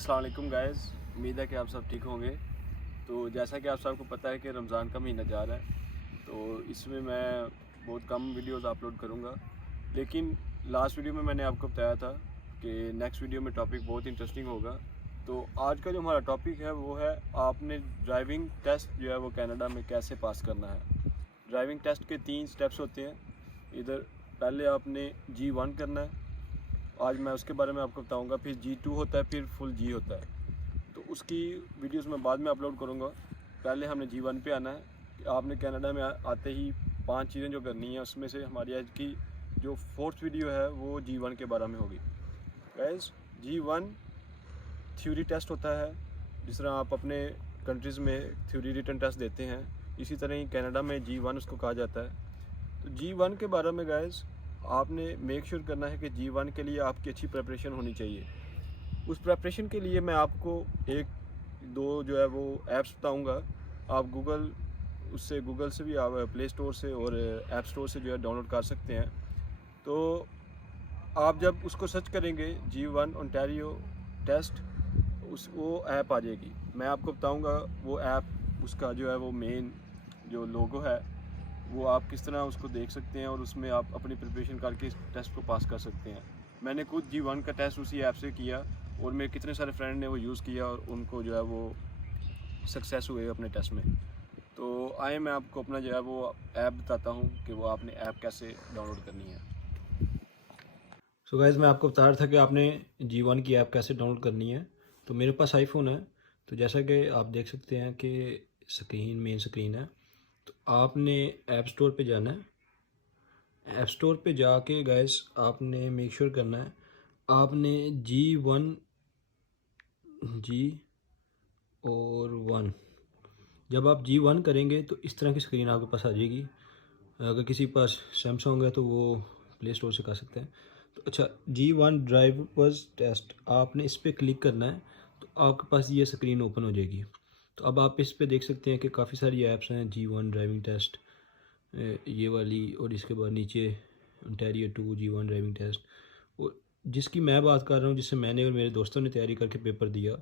अस्सलाम वालेकुम गाइस, उम्मीद है कि आप सब ठीक होंगे। तो जैसा कि आप सबको पता है कि रमज़ान का महीना जा रहा है, तो इसमें मैं बहुत कम वीडियोस अपलोड करूंगा। लेकिन लास्ट वीडियो में मैंने आपको बताया था कि नेक्स्ट वीडियो में टॉपिक बहुत इंटरेस्टिंग होगा। तो आज का जो हमारा टॉपिक है वो है आपने ड्राइविंग टेस्ट जो है वो कनाडा में कैसे पास करना है। ड्राइविंग टेस्ट के 3 स्टेप्स होते हैं। इधर पहले आपने G1 करना है, आज मैं उसके बारे में आपको बताऊंगा। फिर G2 होता है, फिर फुल G होता है। तो उसकी वीडियोस मैं बाद में अपलोड करूंगा। पहले हमने G1 पे आना है कि आपने कनाडा में आते ही 5 चीज़ें जो करनी है, उसमें से हमारी आज की जो 4th वीडियो है वो G1 के बारे में होगी। गाइस, G1 थ्योरी टेस्ट होता है। जिस तरह आप अपने कंट्रीज़ में थ्योरी रिटन टेस्ट देते हैं, इसी तरह ही कनाडा में G1 उसको कहा जाता है। तो G1 के बारे में गाइस आपने मेक श्योर करना है कि G1 के लिए आपकी अच्छी प्रिपरेशन होनी चाहिए। उस प्रिपरेशन के लिए मैं आपको एक दो जो है वो ऐप्स बताऊंगा। आप गूगल से भी आप प्ले स्टोर से और ऐप स्टोर से जो है डाउनलोड कर सकते हैं। तो आप जब उसको सर्च करेंगे G1 ओंटारियो टेस्ट, वो ऐप आ जाएगी। मैं आपको बताऊंगा वो ऐप, उसका जो है वो मेन जो लोगो है वो आप किस तरह उसको देख सकते हैं और उसमें आप अपनी प्रिपरेशन करके इस टेस्ट को पास कर सकते हैं। मैंने खुद G1 का टेस्ट उसी ऐप से किया और मेरे कितने सारे फ्रेंड ने वो यूज़ किया और उनको जो है वो सक्सेस हुए अपने टेस्ट में। तो आए मैं आपको अपना जो है वो ऐप बताता हूँ कि वो आपने ऐप कैसे डाउनलोड करनी है। सो गाइज़, मैं आपको बता रहा था कि आपने G1 की ऐप कैसे डाउनलोड करनी है। तो मेरे पास आईफोन है, तो जैसा कि आप देख सकते हैं कि मेन स्क्रीन है। तो आपने ऐप स्टोर पे जाना है। ऐप स्टोर पे जाके गाइस आपने मेक श्योर करना है आपने जी और 1। जब आप G1 करेंगे तो इस तरह की स्क्रीन आपके पास आ जाएगी। अगर किसी के पास सैमसंग है तो वो प्ले स्टोर से कर सकते हैं। तो अच्छा, G1 ड्राइवर्स टेस्ट आपने इस पर क्लिक करना है, तो आपके पास ये स्क्रीन ओपन हो जाएगी। तो अब आप इस पे देख सकते हैं कि काफ़ी सारी ऐप्स हैं। G1 ड्राइविंग टेस्ट, ये वाली, और इसके बाद नीचे ओंटारियो 2 G1 ड्राइविंग टेस्ट। और जिसकी मैं बात कर रहा हूँ, जिससे मैंने और मेरे दोस्तों ने तैयारी करके पेपर दिया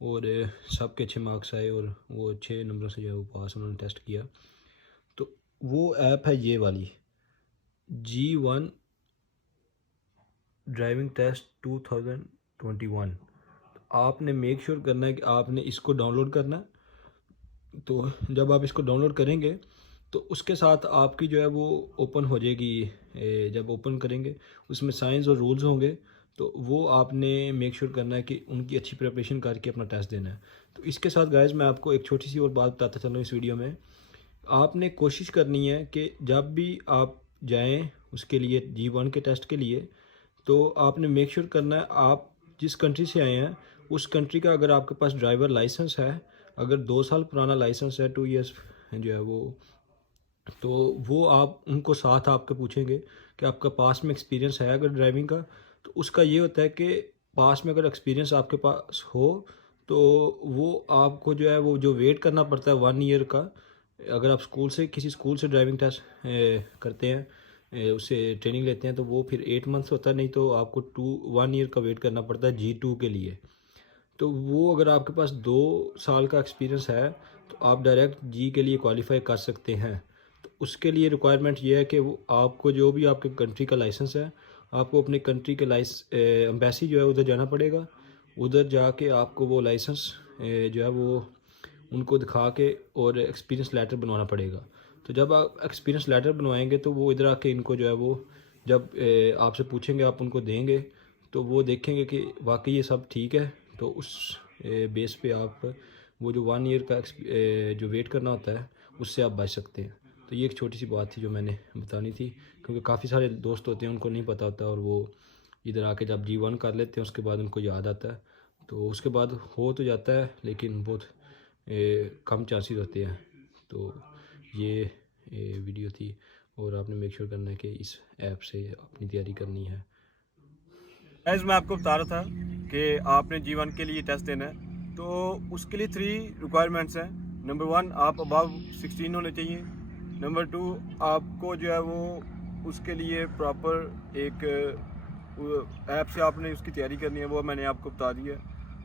और सबके अच्छे मार्क्स आए और वो अच्छे नंबरों से जो है वो पास उन्होंने टेस्ट किया। तो वो ऐप है ये वाली, G1 ड्राइविंग टेस्ट 2021। आपने मेक श्योर करना है कि आपने इसको डाउनलोड करना है। तो जब आप इसको डाउनलोड करेंगे तो उसके साथ आपकी जो है वो ओपन हो जाएगी। जब ओपन करेंगे उसमें साइंस और रूल्स होंगे, तो वो आपने मेक श्योर करना है कि उनकी अच्छी प्रिपरेशन करके अपना टेस्ट देना है। तो इसके साथ गाइस मैं आपको एक छोटी सी और बात बताता चल रहा हूँ इस वीडियो में। आपने कोशिश करनी है कि जब भी आप जाएं उसके लिए G1 के टेस्ट के लिए, तो आपने मेक श्योर करना है आप जिस कंट्री से आए हैं उस कंट्री का अगर आपके पास ड्राइवर लाइसेंस है, अगर 2 साल पुराना लाइसेंस है, 2 ईयर्स जो है तो वो आप उनको साथ आपके पूछेंगे कि आपका पास में एक्सपीरियंस है अगर ड्राइविंग का। तो उसका ये होता है कि पास में अगर एक्सपीरियंस आपके पास हो तो वो आपको जो है वो जो वेट करना पड़ता है 1 ईयर का। अगर आप किसी स्कूल से ड्राइविंग टेस्ट करते हैं, उससे ट्रेनिंग लेते हैं, तो वो फिर 8 मंथ्स होता है, नहीं तो आपको 1 ईयर का वेट करना पड़ता है G2 के लिए। तो वो अगर आपके पास 2 साल का एक्सपीरियंस है तो आप डायरेक्ट जी के लिए क्वालिफाई कर सकते हैं। तो उसके लिए रिक्वायरमेंट ये है कि वो आपको जो भी आपके कंट्री का लाइसेंस है, आपको अपने कंट्री के एम्बेसी जो है उधर जाना पड़ेगा। उधर जाके आपको वो लाइसेंस जो है वो उनको दिखा के और एक्सपीरियंस लेटर बनवाना पड़ेगा। तो जब आप एक्सपीरियंस लेटर बनवाएंगे तो वो इधर आके इनको जो है वो जब आपसे पूछेंगे आप उनको देंगे, तो वो देखेंगे कि वाकई ये सब ठीक है। तो उस बेस पे आप वो जो 1 ईयर का जो वेट करना होता है उससे आप बच सकते हैं। तो ये एक छोटी सी बात थी जो मैंने बतानी थी, क्योंकि काफ़ी सारे दोस्त होते हैं उनको नहीं पता होता और वो इधर आके जब G1 कर लेते हैं उसके बाद उनको याद आता है। तो उसके बाद हो तो जाता है लेकिन बहुत कम चांसेस होते हैं। तो ये वीडियो थी और आपने मेक श्योर करना है कि इस ऐप से अपनी तैयारी करनी है। गाइस, मैं आपको बता रहा था कि आपने G1 के लिए टेस्ट देना है। तो उसके लिए 3 रिक्वायरमेंट्स हैं। नंबर 1, आप अबव 16 होने चाहिए। नंबर 2, आपको जो है वो उसके लिए प्रॉपर एक ऐप से आपने उसकी तैयारी करनी है, वो मैंने आपको बता दी है।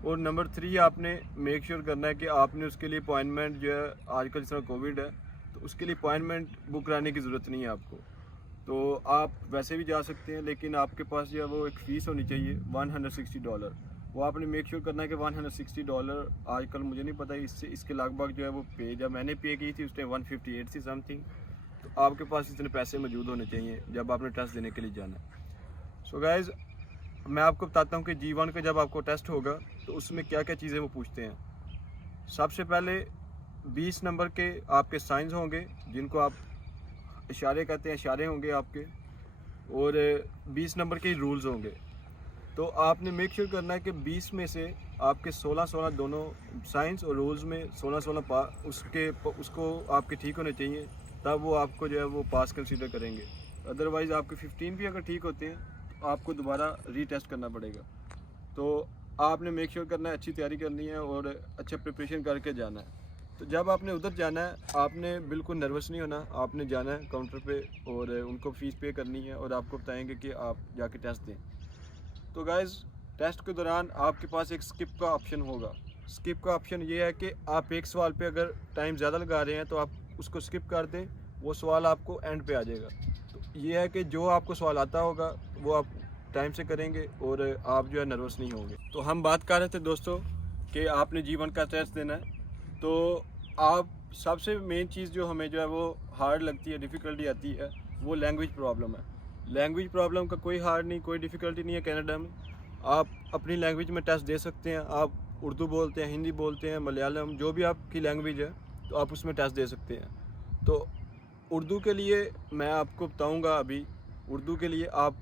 और नंबर 3 आपने मेक श्योर करना है कि आपने उसके लिए अपॉइंटमेंट जो है, आजकल जिस तरह कोविड है तो उसके लिए अपॉइंटमेंट बुक कराने की ज़रूरत नहीं है आपको। तो आप वैसे भी जा सकते हैं, लेकिन आपके पास जो है वो एक फ़ीस होनी चाहिए $160। वो आपने मेक श्योर करना है कि $160, आजकल मुझे नहीं पता इसके लगभग जो है वो पे, जब मैंने पे की थी उस टाइम 158 थी समथिंग। तो आपके पास इतने पैसे मौजूद होने चाहिए जब आपने टेस्ट देने के लिए जाना है। सो गाइज़, मैं आपको बताता हूँ कि G1 का जब आपको टेस्ट होगा तो उसमें क्या क्या चीज़ें वो पूछते हैं। सबसे पहले 20 नंबर के आपके साइंस होंगे, जिनको आप इशारे कहते हैं, इशारे होंगे आपके, और 20 नंबर के रूल्स होंगे। तो आपने मेक श्योर करना है कि 20 में से आपके 16 दोनों साइंस और रूल्स में 16 उसको आपके ठीक होने चाहिए, तब वो आपको जो है वो पास कंसीडर करेंगे। अदरवाइज़ आपके 15 भी अगर ठीक होते हैं तो आपको दोबारा रीटेस्ट करना पड़ेगा। तो आपने मेक श्योर करना है, अच्छी तैयारी करनी है और अच्छा प्रिपरेशन करके जाना है। तो जब आपने उधर जाना है आपने बिल्कुल नर्वस नहीं होना, आपने जाना है काउंटर पे और उनको फ़ीस पे करनी है और आपको बताएंगे कि आप जाके टेस्ट दें। तो गाइज़, टेस्ट के दौरान आपके पास एक स्किप का ऑप्शन होगा। स्किप का ऑप्शन ये है कि आप एक सवाल पे अगर टाइम ज़्यादा लगा रहे हैं तो आप उसको स्किप कर दें, वो सवाल आपको एंड पे आ जाएगा। तो ये है कि जो आपको सवाल आता होगा वो आप टाइम से करेंगे और आप जो है नर्वस नहीं होंगे। तो हम बात कर रहे थे दोस्तों कि आपने G1 का टेस्ट देना है। तो आप सबसे मेन चीज़ जो हमें जो है वो हार्ड लगती है, डिफ़िकल्टी आती है, वो लैंग्वेज प्रॉब्लम है। लैंग्वेज प्रॉब्लम का कोई हार्ड नहीं, कोई डिफ़िकल्टी नहीं है। कनाडा में आप अपनी लैंग्वेज में टेस्ट दे सकते हैं। आप उर्दू बोलते हैं, हिंदी बोलते हैं, मलयालम, जो भी आपकी लैंग्वेज है तो आप उसमें टेस्ट दे सकते हैं। तो उर्दू के लिए मैं आपको बताऊंगा अभी, उर्दू के लिए आप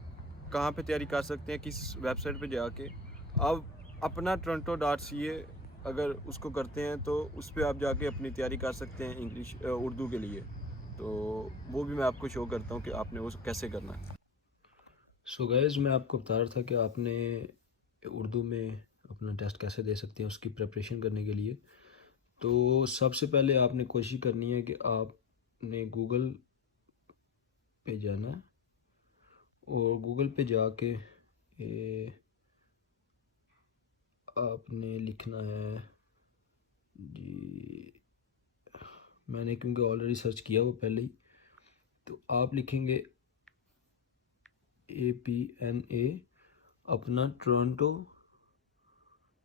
कहाँ पे तैयारी कर सकते हैं, किस वेबसाइट पे जाके। आप अपना toronto.ca अगर उसको करते हैं तो उस पर आप जाके अपनी तैयारी कर सकते हैं इंग्लिश उर्दू के लिए। तो वो भी मैं आपको शो करता हूँ कि आपने वो कैसे करना है। सो गाइस, मैं आपको बता रहा था कि आपने उर्दू में अपना टेस्ट कैसे दे सकते हैं उसकी प्रिपरेशन करने के लिए। तो सबसे पहले आपने कोशिश करनी है कि आपने गूगल पे जाना है और गूगल पे जाके आपने लिखना है जी, मैंने क्योंकि ऑलरेडी सर्च किया वो पहले ही, तो आप लिखेंगे APNA अपना टोरंटो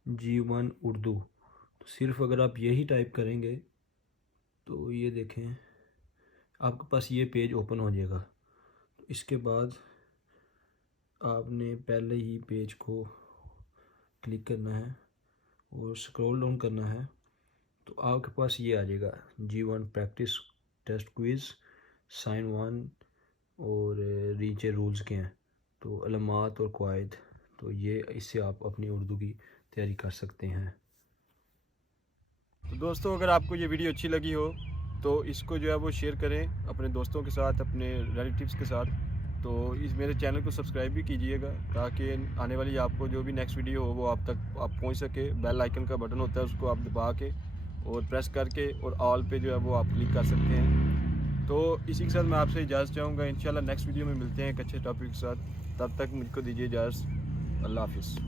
G1 उर्दू। तो सिर्फ अगर आप यही टाइप करेंगे तो ये देखें आपके पास ये पेज ओपन हो जाएगा। तो इसके बाद आपने पहले ही पेज को क्लिक करना है और स्क्रॉल डाउन करना है, तो आपके पास ये आ जाएगा G1 practice test quiz sign 1 और नीचे रूल्स के हैं, तो अलमात और क़वाइद। तो ये इससे आप अपनी उर्दू की तैयारी कर सकते हैं। तो दोस्तों, अगर आपको ये वीडियो अच्छी लगी हो तो इसको जो है वो शेयर करें अपने दोस्तों के साथ, अपने रिलेटिव्स के साथ। तो इस मेरे चैनल को सब्सक्राइब भी कीजिएगा ताकि आने वाली आपको जो भी नेक्स्ट वीडियो हो वो आप तक पहुंच सके। बेल आइकन का बटन होता है, उसको आप दबा के और प्रेस करके और ऑल पे जो है वो आप क्लिक कर सकते हैं। तो इसी के साथ मैं आपसे इजाज़त चाहूँगा। इंशाल्लाह नेक्स्ट वीडियो में मिलते हैं एक अच्छे टॉपिक के साथ। तब तक मुझको दीजिए इजाज़त। अल्लाह हाफिज़।